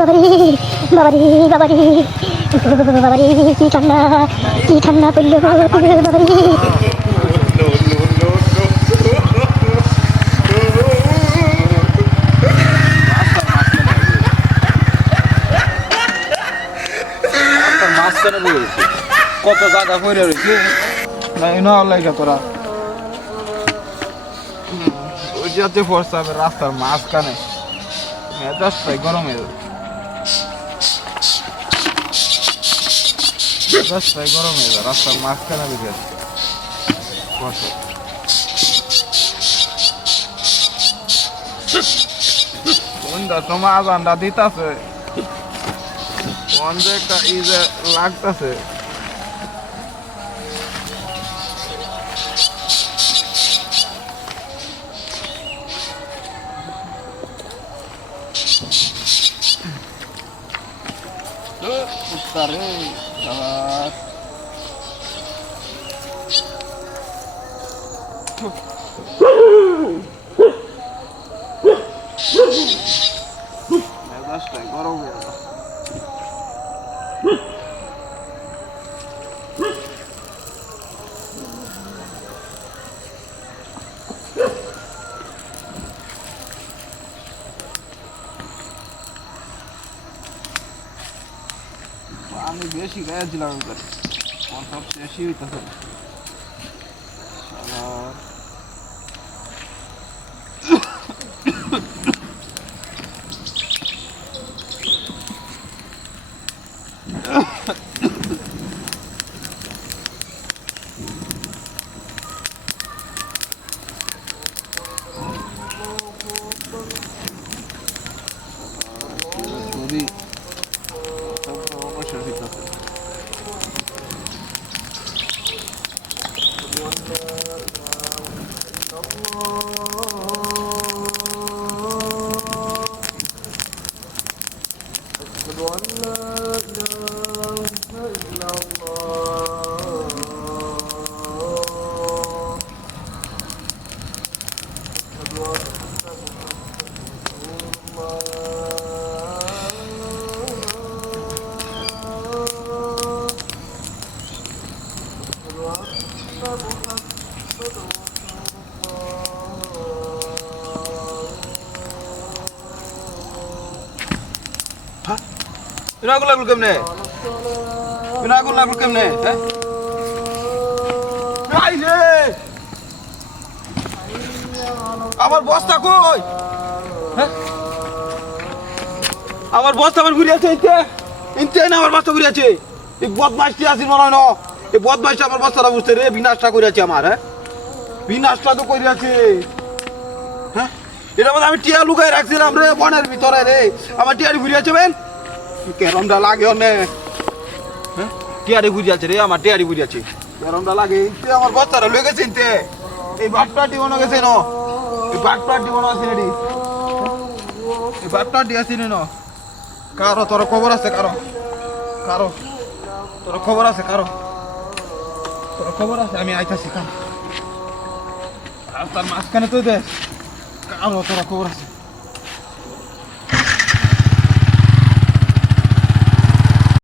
বাবারি বাবারি বাবারি বাবারি কি ঠান্ডা পড়লো বাবারি। মাঝখানে বলেছে কত জায়গা পড়ে রয়েছে না লাগে তোরা ওই যাতে ফর্সা হবে রাস্তার মাঝখানে মেজাজটাই গরম হয়ে যাবে মেজাজটাই গরম হয়ে যাবে রাস্তার মাঝখানে বেরিয়ে ফর্সা কোনটা তোমার আজানটা দিতাছে কোন যে একটা ই যে লাগতেছে Putare, sabar. Megastai gorob ya. আমি বেশি গায়ে দিলাম এবার সব শেষই হইতেছে Agun lagu kemne? Agun lagu kemne? Aile! Amar bosta koi? Amar bosta amar guri ache inte? Inte na amar bosta guri ache. Ei বদমাইশটি আছিস মনে হয় না? এই বদমাইশটা আমার বস্তাটা বুঝতে রে বিনাশটা করে আছে আমার হ্যাঁ? বিনাশটা তো করে আছে। হ্যাঁ? এটা মধ্যে আমি টিয়া লুকাই রাখছিলাম রে বনের ভিতরে রে। আমার টিয়ারি ঘুরে আছে বেন? কেরমটা লাগে অনে হ্যাঁ টিয়ারি ঘুরে আছে রে আমার টিয়ারি ঘুরে আছে কেরমটা লাগে ইনতে আমার বস্তাটা লয়ে গেছে ইনতে এই বাটপাটি মনে গেছে ন এই বাটপাটি মনে আছে রে এই বাটপাটি আছে ন কারো তোর খবর আছে কারো কারো তোর খবর আছে কারো তোর খবর আছে আমি আইতাছি কাম রাস্তার মাঝখানে তো দে কারো তোর খবর আছে